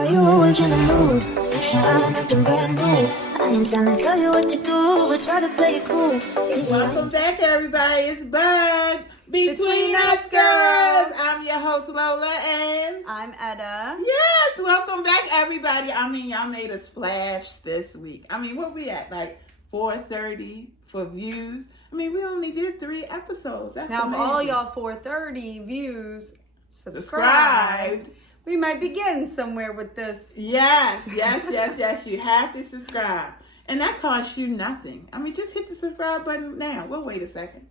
Why you always in the mood? I'm acting brand new. I ain't trying to tell you what to do, but try to play it cool. Welcome back, everybody. It's Bug Between Us Girls. I'm your host, Lola, and I'm Etta. Yes, welcome back, everybody. I mean, y'all made a splash this week. I mean, what we at? Like 430 for views. I mean, we only did 3 episodes. That's now, amazing. if all y'all 430 views subscribed, we might be getting somewhere with this. Yes. You have to subscribe. And that costs you nothing. I mean, just hit the subscribe button now. We'll wait a second.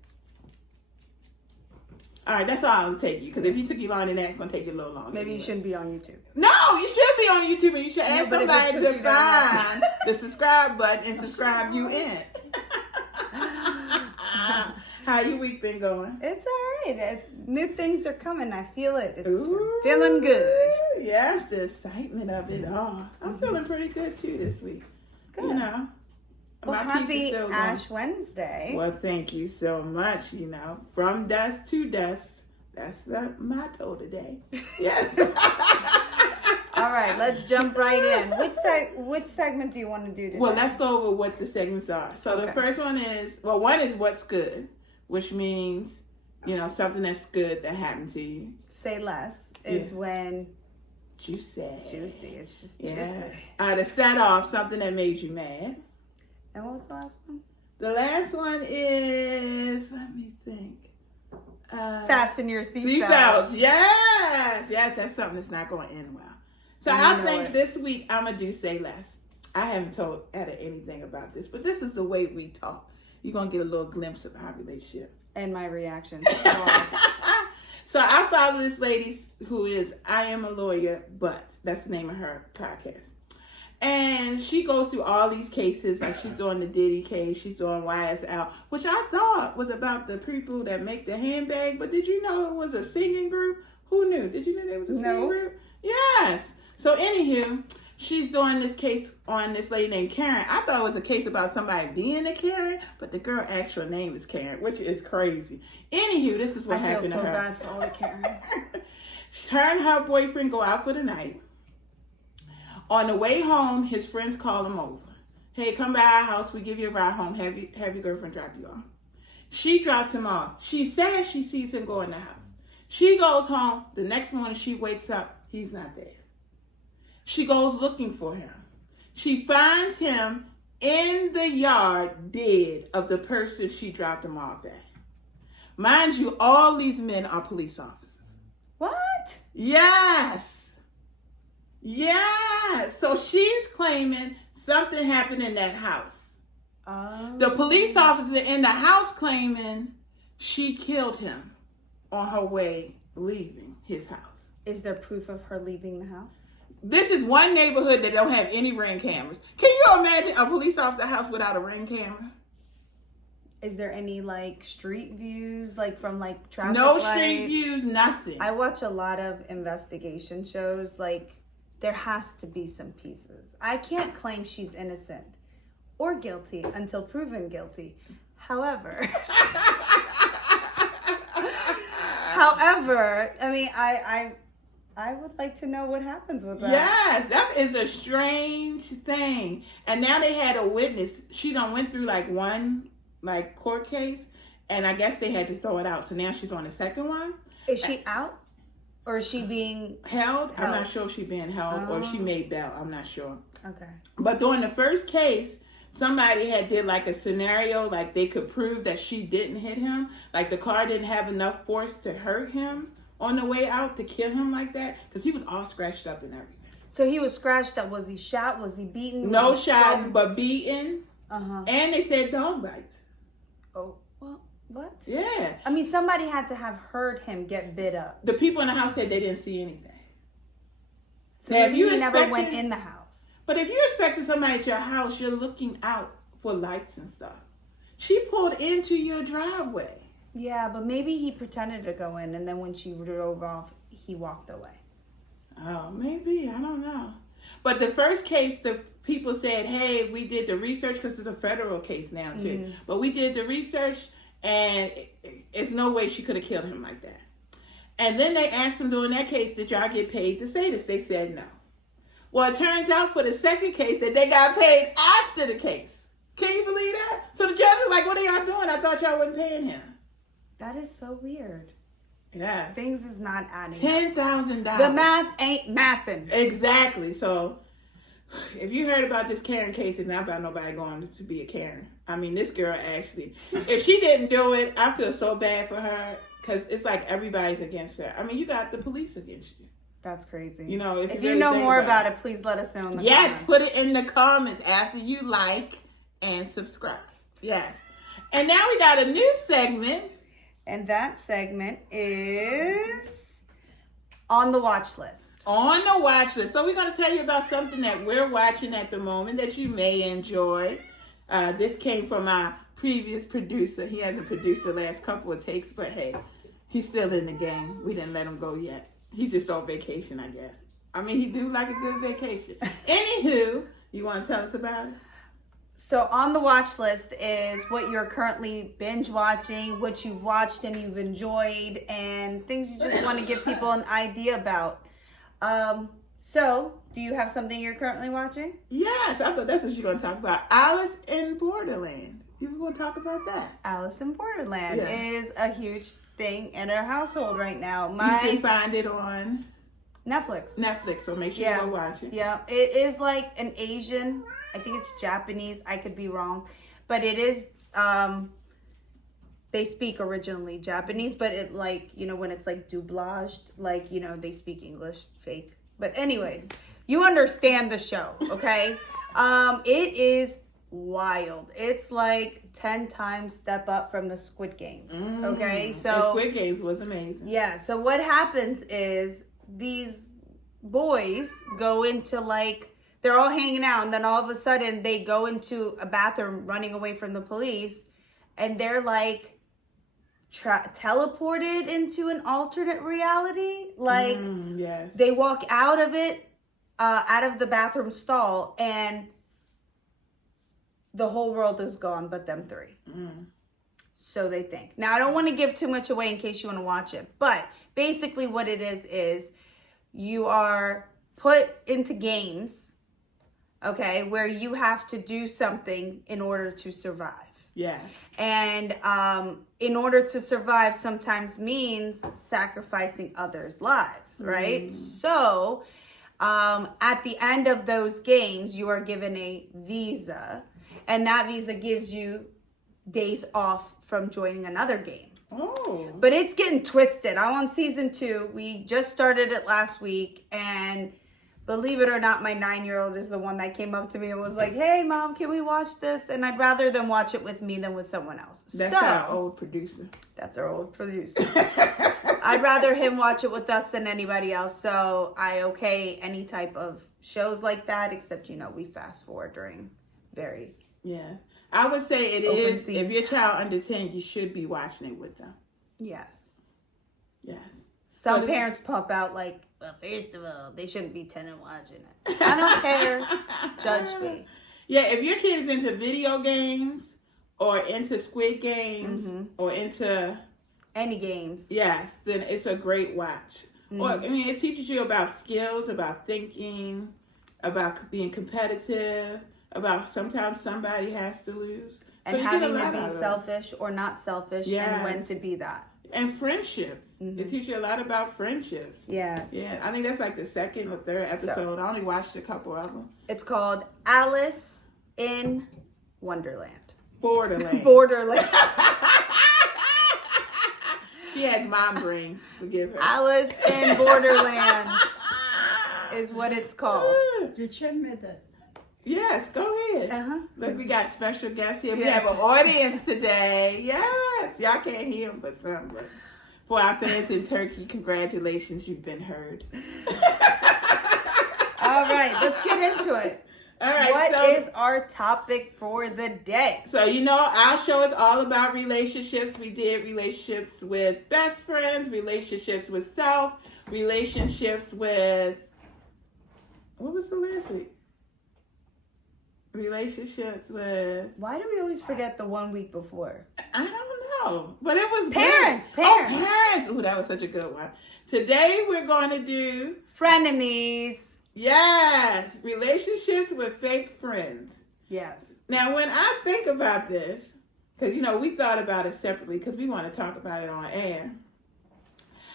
All right, that's all I'll take you. Because if you took you long than that, it's going to take you a little longer. Maybe you shouldn't be on YouTube. No, you should be on YouTube. And you should ask somebody to find the subscribe button and subscribe you in. How your week been going? It's all right. New things are coming. I feel it. It's feeling good. Yes, the excitement of it all. I'm feeling pretty good, too, this week. Good. You know. Well, happy Ash Wednesday. Well, thank you so much. You know, from dusk to dusk. That's the motto today. Yes. All right, let's jump right in. Which segment do you want to do today? Well, let's go over what the segments are. So the first one is, one is what's good, which means, you know, something that's good that happened to you. Say less is when... Juicy. It's just yeah. juicy. To set off something that made you mad. And what was the last one? The last one is, let me think. Fasten your seatbelts. Yes, that's something that's not going to end well. So I think this week I'm going to do say less. I haven't told Etta anything about this, but this is the way we talk. You're going to get a little glimpse of our relationship. And my reactions. So I follow this lady who is, I Am a Lawyer, but that's the name of her podcast. And she goes through all these cases, like she's doing the Diddy case, she's doing YSL, which I thought was about the people that make the handbag, but did you know it was a singing group? Who knew? Did you know there was a singing group? Yes. So anywho, she's doing this case on this lady named Karen. I thought it was a case about somebody being a Karen, but the girl actual name is Karen, which is crazy. Anywho, this is what happened to her. I feel so bad for all the Karens. Her and her boyfriend go out for the night. On the way home, his friends call him over. Hey, come by our house. We give you a ride home. Have your girlfriend drop you off. She drops him off. She says she sees him go in the house. She goes home. The next morning, she wakes up. He's not there. She goes looking for him. She finds him in the yard dead of the person she dropped him off at. Mind you, all these men are police officers. What? Yes. So she's claiming something happened in that house. The police officer in the house claiming she killed him on her way leaving his house. Is there proof of her leaving the house? This is one neighborhood that don't have any ring cameras. Can you imagine a police officer house without a ring camera? Is there any like street views, like from like traffic lights? No street views, nothing. I watch a lot of investigation shows. Like there has to be some pieces. I can't claim she's innocent or guilty until proven guilty. However, I mean, I would like to know what happens with that. Yes, that is a strange thing. And now they had a witness. She done went through like one court case, and I guess they had to throw it out. So now she's on the second one. Is she out? Or is she being held? I'm not sure if she's being held or she made bail. I'm not sure. Okay. But during the first case, somebody had did like a scenario, like they could prove that she didn't hit him. Like the car didn't have enough force to hurt him on the way out to kill him like that. Because he was all scratched up and everything. So he was scratched up. Was he shot? Was he beaten? No shot, but beaten. Uh-huh. And they said dog bites. Oh, well, what? Yeah. I mean, somebody had to have heard him get bit up. The people in the house said they didn't see anything. So maybe he never went in the house. But if you're expecting somebody at your house, you're looking out for lights and stuff. She pulled into your driveway. Yeah, but maybe he pretended to go in, and then when she drove off, he walked away. Oh, maybe. I don't know. But the first case, the people said, hey, we did the research, because it's a federal case now, too. Mm. But we did the research, and it's no way she could have killed him like that. And then they asked them during that case, did y'all get paid to say this? They said no. Well, it turns out for the second case that they got paid after the case. Can you believe that? So the judge was like, what are y'all doing? I thought y'all wasn't paying him. That is so weird. Yeah. Things is not adding $10,000. The math ain't mathing. Exactly. So if you heard about this Karen case, it's not about nobody going to be a Karen. I mean, this girl actually, if she didn't do it, I feel so bad for her because it's like everybody's against her. I mean, you got the police against you. That's crazy. You know, if you really know more about it, it, please let us know in the yes, comments. put it in the comments after you like and subscribe. Yes. And now we got a new segment. And that segment is on the watch list. On the watch list. So we're going to tell you about something that we're watching at the moment that you may enjoy. This came from our previous producer. He hasn't produced the last couple of takes, but hey, he's still in the game. We didn't let him go yet. He's just on vacation, I guess. I mean, he do like a good vacation. Anywho, you want to tell us about it? So on the watch list is what you're currently binge watching, what you've watched and you've enjoyed, and things you just want to give people an idea about. So, do you have something you're currently watching? Yes, I thought that's what you're going to talk about. Alice in Borderland. You were going to talk about that. Alice in Borderland Yeah. is a huge thing in our household right now. You can find it on Netflix, so make sure you go watch it. Yeah, it is like an Asian, I think it's Japanese, I could be wrong, but it is, they speak originally Japanese, but it like, you know, when it's like doublaged, like, you know, they speak English, fake. But anyways, you understand the show, okay? It is wild. It's like 10 times step up from the Squid Games, okay? So the Squid Games was amazing. Yeah, so what happens is these boys go into like, they're all hanging out, and then all of a sudden they go into a bathroom running away from the police, and they're like teleported into an alternate reality. Like yes. they walk out of it, out of the bathroom stall, and the whole world is gone but them three. So they think. Now, I don't want to give too much away in case you want to watch it, but basically what it is you are put into games, okay, where you have to do something in order to survive. Yeah. And in order to survive sometimes means sacrificing others' lives, right? So at the end of those games, you are given a visa, and that visa gives you days off from joining another game. Oh. But it's getting twisted. I'm on season 2. We just started it last week, and believe it or not, my 9-year-old is the one that came up to me and was like, hey, Mom, can we watch this? And I'd rather them watch it with me than with someone else. That's our old producer. That's our old producer. I'd rather him watch it with us than anybody else. So I okay any type of shows like that, except, you know, we fast forward during very... Yeah. I would say it Open is, scenes. if your child under 10, you should be watching it with them. Yes. Yeah. Some parents pop out like, well, first of all, they shouldn't be 10 and watching it. I don't care. Judge me. Yeah, if your kid is into video games or into Squid Games or into... Any games. Yes, then it's a great watch. Well, I mean, it teaches you about skills, about thinking, about being competitive, about sometimes somebody has to lose. And So you get a having to lot be out of it. selfish or not selfish, and when to be that. And friendships. It teaches you a lot about friendships. Yes. Yeah, I think that's like the second or third episode. I only watched a couple of them. It's called Alice in Wonderland. Borderland. Borderland. She has mom brain. Forgive her. Alice in Borderland is what it's called. Yes, go ahead. Look, we got special guests here. We Yes. have an audience today. Yes. Y'all can't hear them, but some. But for our fans in Turkey, congratulations. You've been heard. All right, let's get into it. All right. What is our topic for the day? So, you know, our show is all about relationships. We did relationships with best friends, relationships with self, relationships with... What was the last week? Relationships with... Why do we always forget the 1 week before? I don't know, but it was Parents, good. parents. Oh, parents. Ooh, that was such a good one. Today we're going to do... Frenemies. Yes, relationships with fake friends. Yes. Now, when I think about this, because, we thought about it separately because we want to talk about it on air.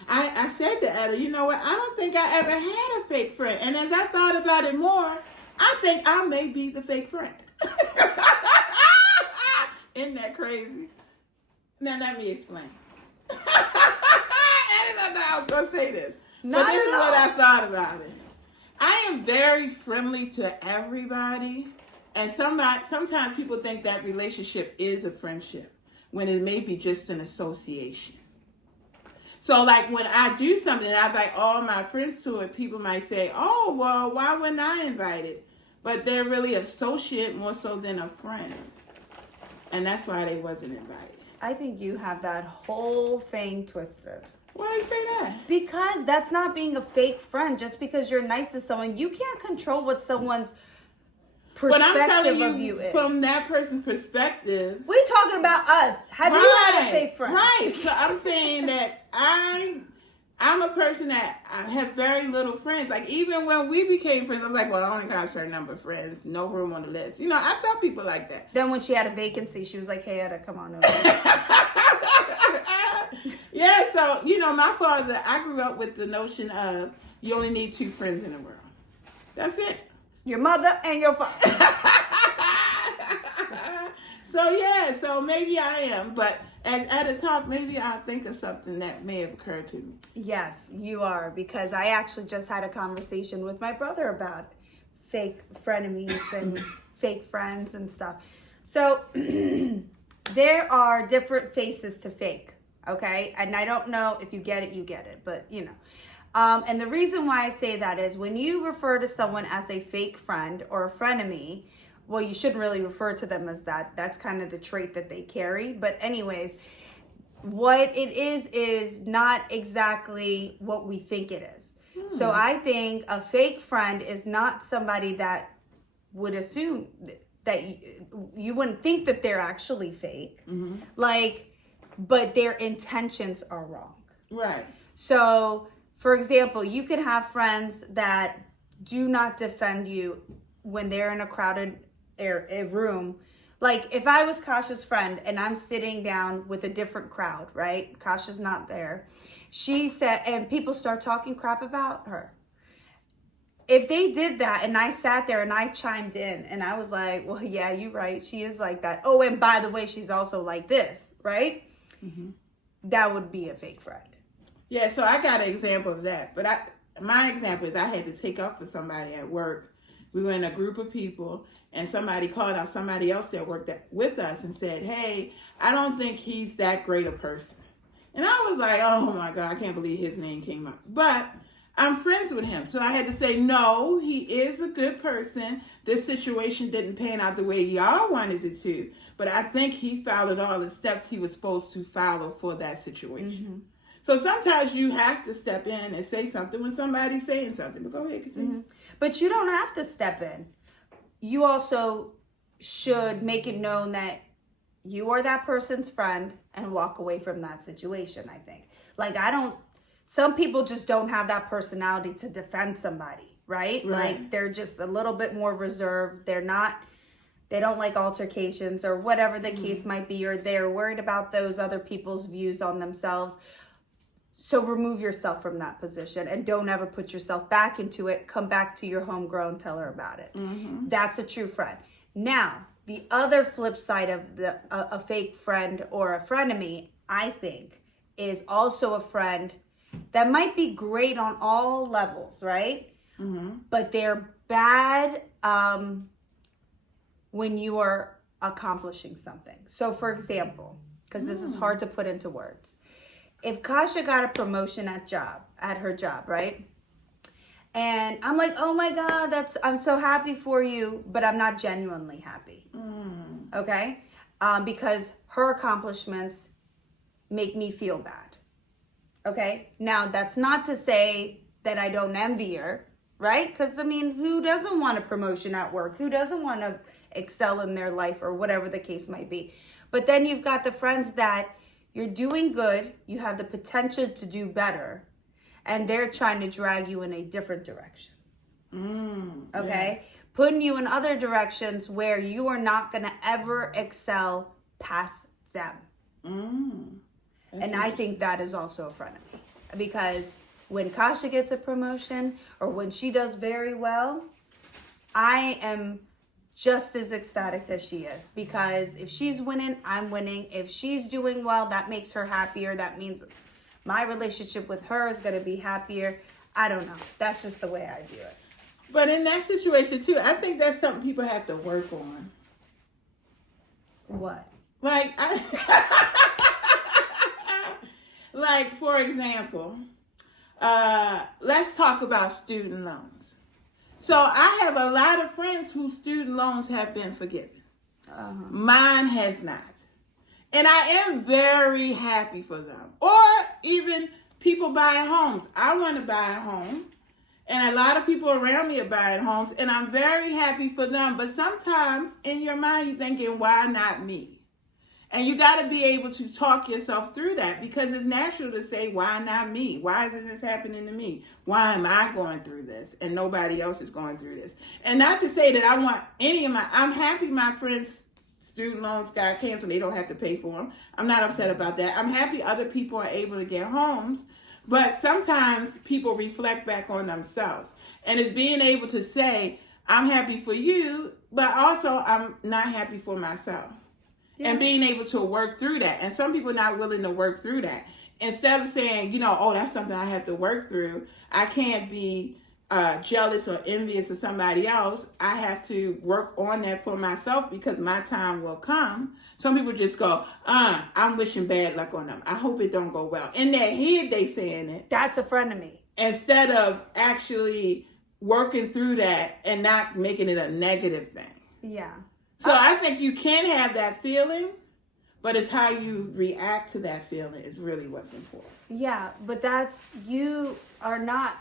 I said to Etta, you know what? I don't think I ever had a fake friend. And as I thought about it more, I think I may be the fake friend. Isn't that crazy? Now, let me explain. I didn't know I was going to say this. But this is what I thought about it. I am very friendly to everybody. And sometimes people think that relationship is a friendship when it may be just an association. So, like, when I do something and I invite all my friends to it, people might say, oh, well, why wouldn't I invite it? But they're really associate more so than a friend. And that's why they wasn't invited. I think you have that whole thing twisted. Why do you say that? Because that's not being a fake friend. Just because you're nice to someone, you can't control what someone's perspective but I'm telling of you is. From that person's perspective. We're talking about us. Have you had a fake friend? Right. So I'm saying that I'm a person that I have very little friends. Like, even when we became friends, I was like, well, I only got a certain number of friends. No room on the list. I tell people like that. Then when she had a vacancy, she was like, hey, Etta, come on over. Yeah, so, my father, I grew up with the notion of you only need 2 friends in the world. That's it. Your mother and your father. So maybe I am. But at a talk, maybe I'll think of something that may have occurred to me. Yes, you are. Because I actually just had a conversation with my brother about fake frenemies and fake friends and stuff. So there are different faces to fake. Okay. And I don't know if you get it, you get it. But, and the reason why I say that is when you refer to someone as a fake friend or a frenemy, well, you shouldn't really refer to them as that. That's kind of the trait that they carry. But anyways, what it is not exactly what we think it is. So I think a fake friend is not somebody that would assume that you wouldn't think that they're actually fake. But their intentions are wrong. Right. So, for example, you could have friends that do not defend you when they're in a crowded room. Like, if I was Kasha's friend and I'm sitting down with a different crowd, right? Kasha's not there. She said, and people start talking crap about her. If they did that and I sat there and I chimed in and I was like, well, yeah, you're right. She is like that. Oh, and by the way, she's also like this, right? That would be a fake friend. Yeah, so I got an example of that. But my example is I had to take up for somebody at work. We were in a group of people, and somebody called out somebody else that worked with us and said, hey, I don't think he's that great a person. And I was like, oh, my God, I can't believe his name came up. But I'm friends with him. So I had to say, no, he is a good person. This situation didn't pan out the way y'all wanted it to. But I think he followed all the steps he was supposed to follow for that situation. So sometimes you have to step in and say something when somebody's saying something. But go ahead, continue. But you don't have to step in. You also should make it known that you are that person's friend and walk away from that situation, I think. Like, some people just don't have that personality to defend somebody, right? Like, they're just a little bit more reserved. They don't like altercations or whatever the case might be, or they're worried about those other people's views on themselves. So remove yourself from that position and don't ever put yourself back into it. Come back to your homegrown, tell her about it. That's a true friend. Now, the other flip side of a fake friend or a frenemy, I think, is also a friend that might be great on all levels, right? But they're bad when you are accomplishing something. So, for example, because this is hard to put into words. If Kasha got a promotion at her job, right? And I'm like, oh my God, I'm so happy for you, but I'm not genuinely happy. Okay? Because her accomplishments make me feel bad. Okay? Now, that's not to say that I don't envy her, right? Because, who doesn't want a promotion at work? Who doesn't want to excel in their life or whatever the case might be? But then you've got the friends that you're doing good, you have the potential to do better, and they're trying to drag you in a different direction. Okay? Putting you in other directions where you are not going to ever excel past them. And I think that is also a frenemy. Because when Kasha gets a promotion or when she does very well, I am just as ecstatic as she is. Because if she's winning, I'm winning. If she's doing well, that makes her happier. That means my relationship with her is going to be happier. I don't know. That's just the way I view it. But in that situation, too, I think that's something people have to work on. What? Like, like for example, let's talk about student loans. So I have a lot of friends whose student loans have been forgiven. Mine has not. And I am very happy for them. Or even people buying homes. I want to buy a home. And a lot of people around me are buying homes. And I'm very happy for them. But sometimes in your mind you're thinking, why not me? And you got to be able to talk yourself through that, because it's natural to say, why not me? Why isn't this happening to me? Why am I going through this and nobody else is going through this? And not to say that I want I'm happy my friends' student loans got canceled. They don't have to pay for them. I'm not upset about that. I'm happy other people are able to get homes. But sometimes people reflect back on themselves. And it's being able to say, I'm happy for you, but also I'm not happy for myself. Yeah. And being able to work through that. And some people are not willing to work through that. Instead of saying, oh, that's something I have to work through. I can't be jealous or envious of somebody else. I have to work on that for myself because my time will come. Some people just go, I'm wishing bad luck on them. I hope it don't go well. In their head, they saying it. That's a frenemy. Instead of actually working through that and not making it a negative thing. Yeah. So I think you can have that feeling, but it's how you react to that feeling is really what's important. Yeah, but you are not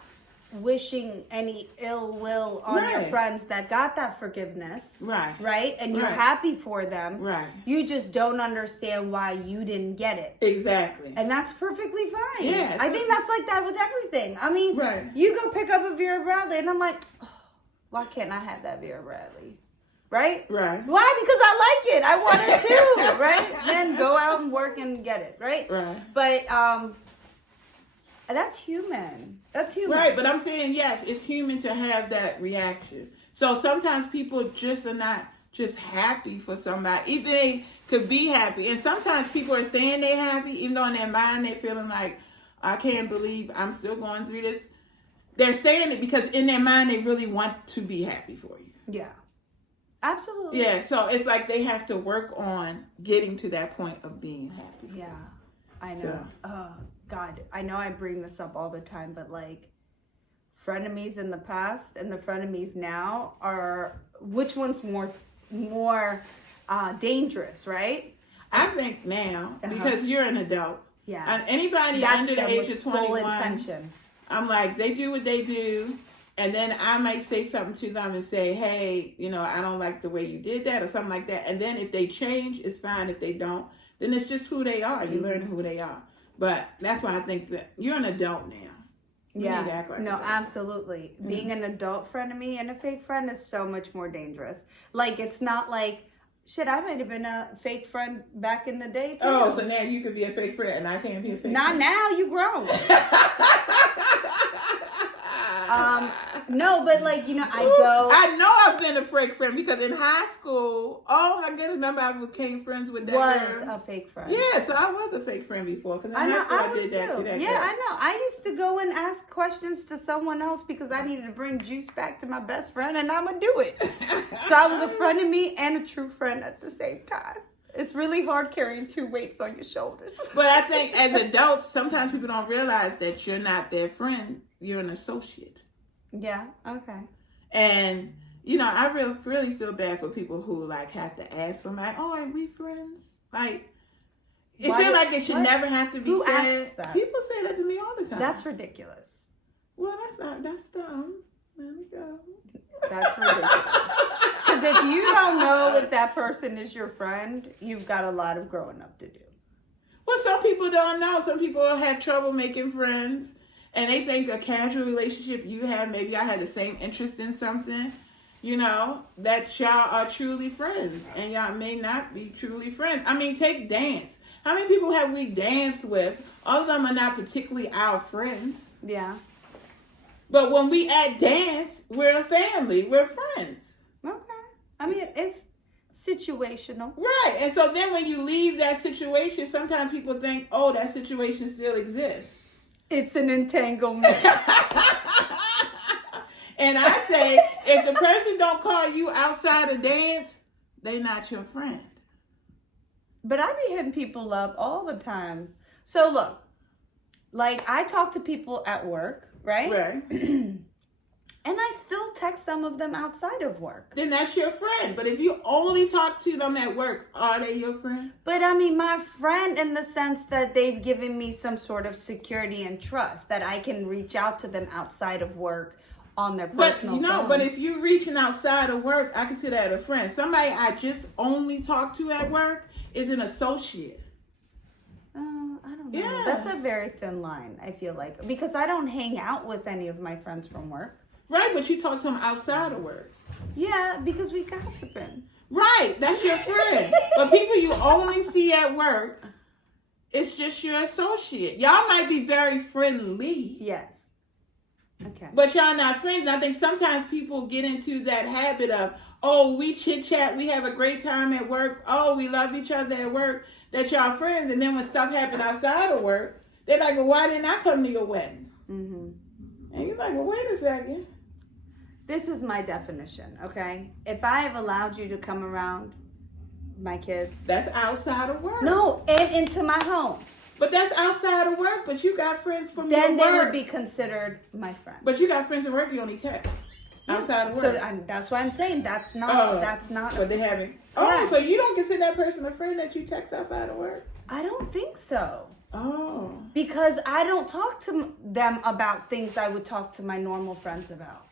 wishing any ill will on your friends that got that forgiveness. Right? And you're happy for them. Right. You just don't understand why you didn't get it. Exactly. And that's perfectly fine. Yes. I think that's like that with everything. I mean, you go pick up a Vera Bradley and I'm like, why can't I have that Vera Bradley? Right? Right. Why? Because I like it. I want it too. Right? Then go out and work and get it. Right? Right. But that's human. That's human. Right, but I'm saying, yes, it's human to have that reaction. So sometimes people just are not just happy for somebody. Even they could be happy. And sometimes people are saying they're happy, even though in their mind they're feeling like, I can't believe I'm still going through this. They're saying it because in their mind they really want to be happy for you. Yeah. Absolutely. Yeah, so it's like they have to work on getting to that point of being happy. Yeah, I know. So. God, I know I bring this up all the time, but like frenemies in the past and the frenemies now are, which one's more dangerous, right? I think now, because you're an adult. Yeah. And anybody under the age of 21, full intention. I'm like, they do what they do. And then I might say something to them and say, hey, I don't like the way you did that or something like that. And then if they change, it's fine. If they don't, then it's just who they are. You learn who they are. But that's why I think that you're an adult now. You need to act like no, absolutely. Being an adult frenemy and a fake friend is so much more dangerous. Like, it's not like, shit, I might have been a fake friend back in the day, too. Oh, so now you could be a fake friend and I can't be a fake Not friend? now, you grown. No, but like, I know I've been a fake friend because in high school, oh my goodness, remember I became friends with that girl? A fake friend. Yeah, so I was a fake friend before because in high school I did that to that girl. I know. I used to go and ask questions to someone else because I needed to bring juice back to my best friend and I'm going to do it. So I was a frenemy and a true friend at the same time. It's really hard carrying two weights on your shoulders. But I think as adults, sometimes people don't realize that you're not their friend. You're an associate. Yeah, okay. And, I really feel bad for people who, like, have to ask somebody, oh, are we friends? Like, it feels like it should never have to be Who said. asks that? People say that to me all the time. That's ridiculous. Well, that's dumb. Let me go. That's ridiculous. Because if you don't know if that person is your friend, you've got a lot of growing up to do. Well, some people don't know. Some people have trouble making friends. and they think a casual relationship you have, maybe I had the same interest in something, you know, that y'all are truly friends, and y'all may not be truly friends. I mean, take dance. How many people have we danced with? All of them are not particularly our friends. Yeah. But when we at dance, we're a family. We're friends. Okay. I mean, it's situational. Right. And so then when you leave that situation, sometimes people think, oh, that situation still exists. It's an entanglement. And I say, if the person don't call you outside of dance, they not your friend. But I be hitting people up all the time. So look, like I talk to people at work, right? Right. And I still text some of them outside of work. Then that's your friend. But if you only talk to them at work, are they your friend? But I mean, my friend in the sense that they've given me some sort of security and trust that I can reach out to them outside of work on their personal phone. But if you're reaching outside of work, I consider that a friend. Somebody I just only talk to at work is an associate. I don't know. Yeah. That's a very thin line, I feel like. Because I don't hang out with any of my friends from work. Right, but you talk to them outside of work. Yeah, because we gossiping. Right, that's your friend. But people you only see at work, it's just your associate. Y'all might be very friendly. Yes. Okay. But y'all not friends. And I think sometimes people get into that habit of, oh, we chit chat, we have a great time at work. Oh, we love each other at work. That y'all friends. And then when stuff happen outside of work, they're like, well, why didn't I come to your wedding? Mm-hmm. And you're like, well, wait a second. This is my definition, okay? If I have allowed you to come around my kids. That's outside of work. No, and into my home. But that's outside of work. But you got friends from Then your they work. would be considered my friend. But you got friends at work you only text. Outside of work. So that's why I'm saying that's not. But they haven't. Oh, Yeah. so you don't consider that person a friend that you text outside of work? I don't think so. Oh. Because I don't talk to them about things I would talk to my normal friends about.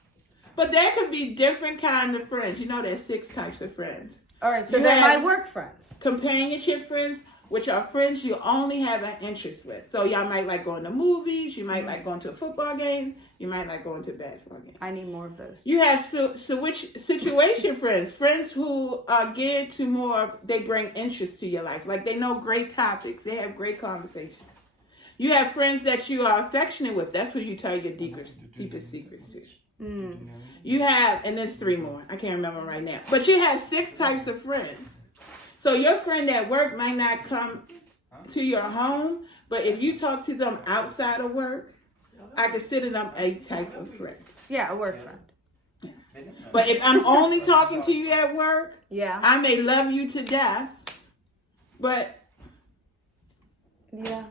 But there could be different kind of friends. You know, there's 6 types of friends. All right, so You they're my have work friends. Companionship friends, which are friends you only have an interest with. So y'all might like going to movies. You might like going to a football game. You might like going to a basketball game. I need more of those. You have situation friends, friends who are geared to more, they bring interest to your life. Like they know great topics. They have great conversation. You have friends that you are affectionate with. That's who you tell your deepest secrets to. Mm. You have, and there's 3 more. I can't remember them right now. But you have 6 types of friends. So your friend at work might not come to your home, but if you talk to them outside of work, I consider them a type of friend. Yeah, a work friend. But if I'm only talking to you at work, Yeah. I may love you to death, but Yeah.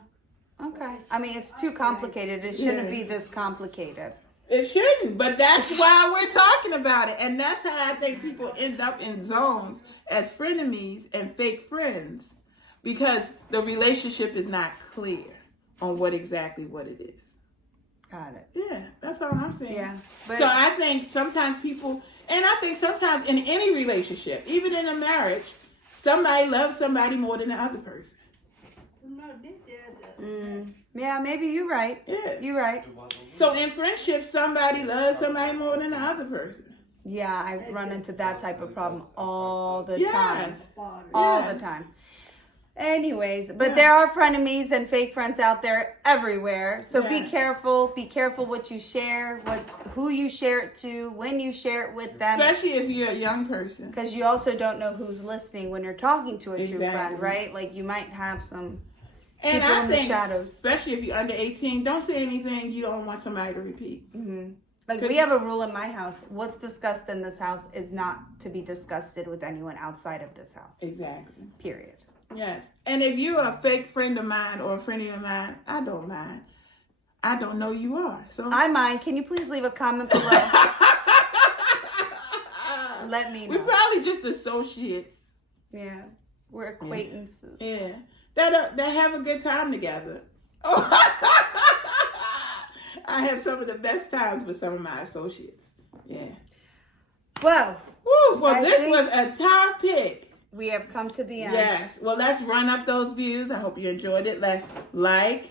Okay. I mean, it's too complicated. It shouldn't be this complicated. it shouldn't. But that's why we're talking about it. And that's how I think people end up in zones as frenemies and fake friends, because the relationship is not clear on what it is. Got it. Yeah, that's all I'm saying. Yeah. But So I think sometimes people, and I think sometimes in any relationship, even in a marriage, somebody loves somebody more than the other person. yeah, maybe you're right. Yeah. You're right. So in friendships, somebody loves somebody more than the other person. Yeah, I run into that type of problem all the time. Yes. All Yeah. the time. Anyways, but there are frenemies and fake friends out there everywhere. So be Yeah. careful. Be careful what you share, who you share it to, when you share it with them. Especially if you're a young person. Because you also don't know who's listening when you're talking to a true friend, Exactly. right? Like you might have some And people I in the think, shadows. especially if you're under 18, don't say anything you don't want somebody to repeat. Like we have a rule in my house. What's discussed in this house is not to be discussed with anyone outside of this house. Exactly. Period. Yes. And if you're a fake friend of mine or a friend of mine, I don't mind. I don't know you are. So I mind. Can you please leave a comment below? Let me know. We're probably just associates. Yeah. We're acquaintances. Yeah. That have a good time together. I have some of the best times with some of my associates. Yeah. Well, Woo, well, I this think- was a topic. we have come to the end. Yes. Well, let's run up those views. I hope you enjoyed it. Let's like,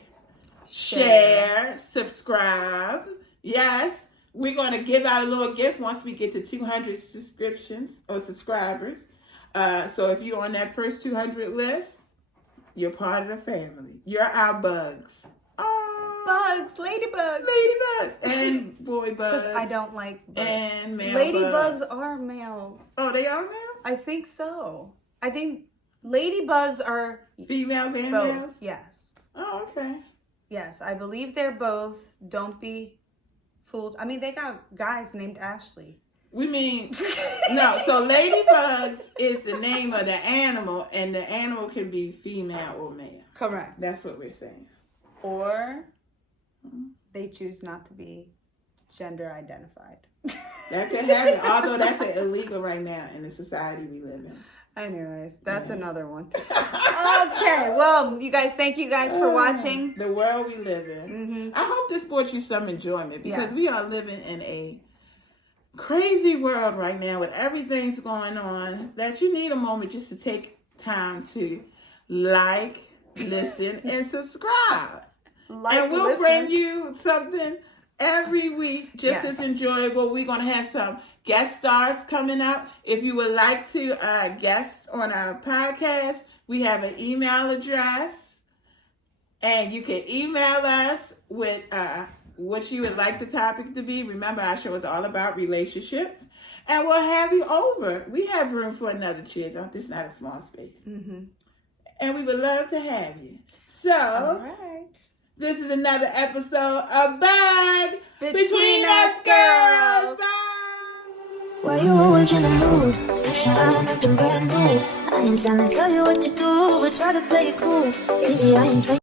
share, subscribe. Yes, we're going to give out a little gift once we get to 200 subscriptions or subscribers. So if you're on that first 200 list, you're part of the family. You're our bugs. Oh, Bugs, ladybugs. Ladybugs and boy bugs. I don't like bugs. And male Ladybugs bugs. are males. Oh, they are males? I think so. I think ladybugs are Females and both. males? Yes. Oh, okay. Yes, I believe they're both. Don't be fooled. I mean, they got guys named Ashley. We mean, no, so ladybugs is the name of the animal, and the animal can be female or male. Correct. That's what we're saying. Or they choose not to be gender identified. That could happen, although that's illegal right now in the society we live in. Anyways, that's another one. Okay, well, you guys, thank you guys for watching. The world we live in. I hope this brought you some enjoyment, because we are living in a crazy world right now with everything's going on, that you need a moment just to take time to like, listen, and subscribe. And we'll bring you something every week just as enjoyable. We're going to have some guest stars coming up. If you would like to guest on our podcast, we have an email address, and you can email us with what you would like the topic to be. Remember, our show is all about relationships, and we'll have you over. We have room for another chair. This is not a small space. And we would love to have you. So, All right. This is another episode of Bug Between Us Girls. Bye. Why you always in the mood? I'm acting brand new. I ain't trying to tell you what to do, but try to play it cool. Baby, I ain't playing.